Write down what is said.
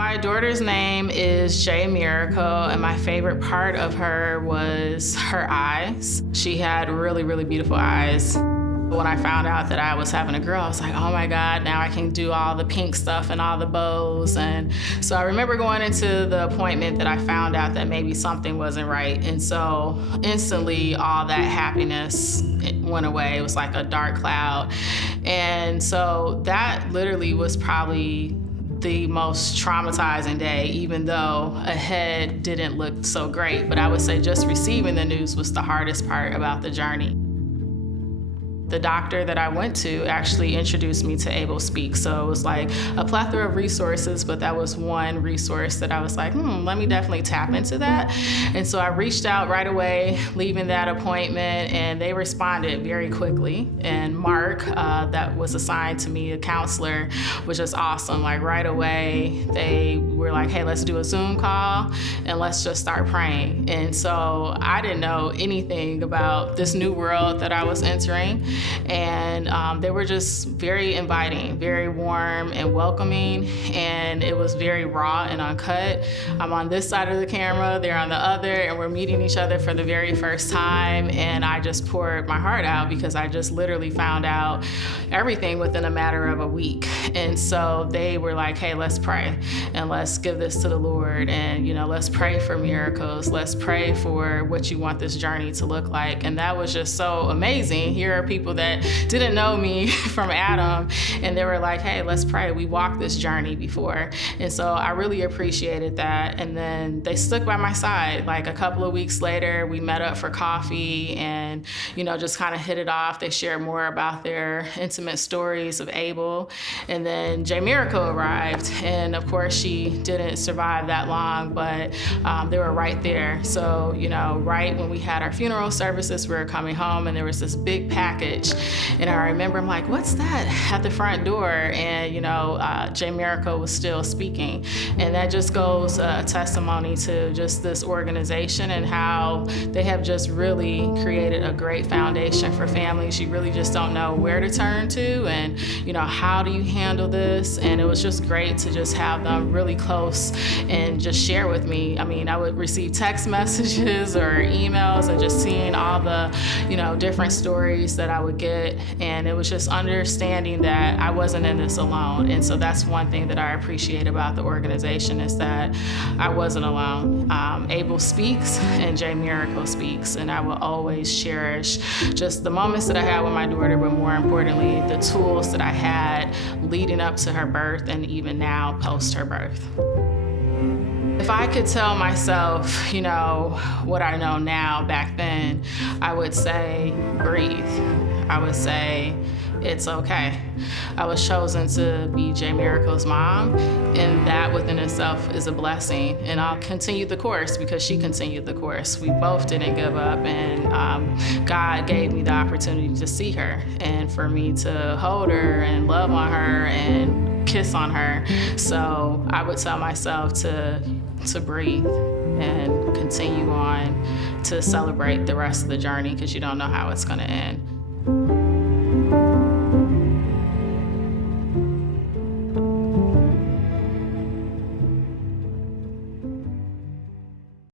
My daughter's name is J Miracle, and my favorite part of her was her eyes. She had really, really beautiful eyes. When I found out that I was having a girl, I was like, oh my God, now I can do all the pink stuff and all the bows. And so I remember going into the appointment that I found out that maybe something wasn't right. And so instantly all that happiness went away. It was like a dark cloud. And so that literally was probably the most traumatizing day, even though ahead didn't look so great. But I would say just receiving the news was the hardest part about the journey. The doctor that I went to actually introduced me to Able Speak. So it was like a plethora of resources, but that was one resource that I was like, let me definitely tap into that. And so I reached out right away, leaving that appointment, and they responded very quickly. And Mark, that was assigned to me, a counselor, was just awesome. Like right away, they were like, hey, let's do a Zoom call and let's just start praying. And so I didn't know anything about this new world that I was entering. And they were just very inviting, very warm and welcoming, and it was very raw and uncut. I'm on this side of the camera, they're on the other, and we're meeting each other for the very first time, and I just poured my heart out because I just literally found out everything within a matter of a week. And so they were like, hey, let's pray, and let's give this to the Lord, and let's pray for miracles, let's pray for what you want this journey to look like. And that was just so amazing. Here are people that didn't know me from Adam, and they were like, hey, let's pray. We walked this journey before. And so I really appreciated that. And then they stuck by my side. Like a couple of weeks later, we met up for coffee and, just kind of hit it off. They shared more about their intimate stories of Abel. And then J Miracle arrived. And of course, she didn't survive that long, but they were right there. So, right when we had our funeral services, we were coming home and there was this big package. And I remember I'm like, what's that at the front door? And, J Miracle was still speaking. And that just goes a testimony to just this organization and how they have just really created a great foundation for families. You really just don't know where to turn to and, how do you handle this? And it was just great to just have them really close and just share with me. I mean, I would receive text messages or emails and just seeing all the, different stories that I would get, and it was just understanding that I wasn't in this alone. And so that's one thing that I appreciate about the organization is that I wasn't alone. Able speaks and J Miracle speaks, and I will always cherish just the moments that I had with my daughter, but more importantly, the tools that I had leading up to her birth and even now post her birth. If I could tell myself, what I know now back then, I would say breathe. I would say it's okay. I was chosen to be J Miracle's mom, and that within itself is a blessing. And I'll continue the course because she continued the course. We both didn't give up, and God gave me the opportunity to see her and for me to hold her and love on her and kiss on her. So I would tell myself to breathe and continue on to celebrate the rest of the journey because you don't know how it's going to end.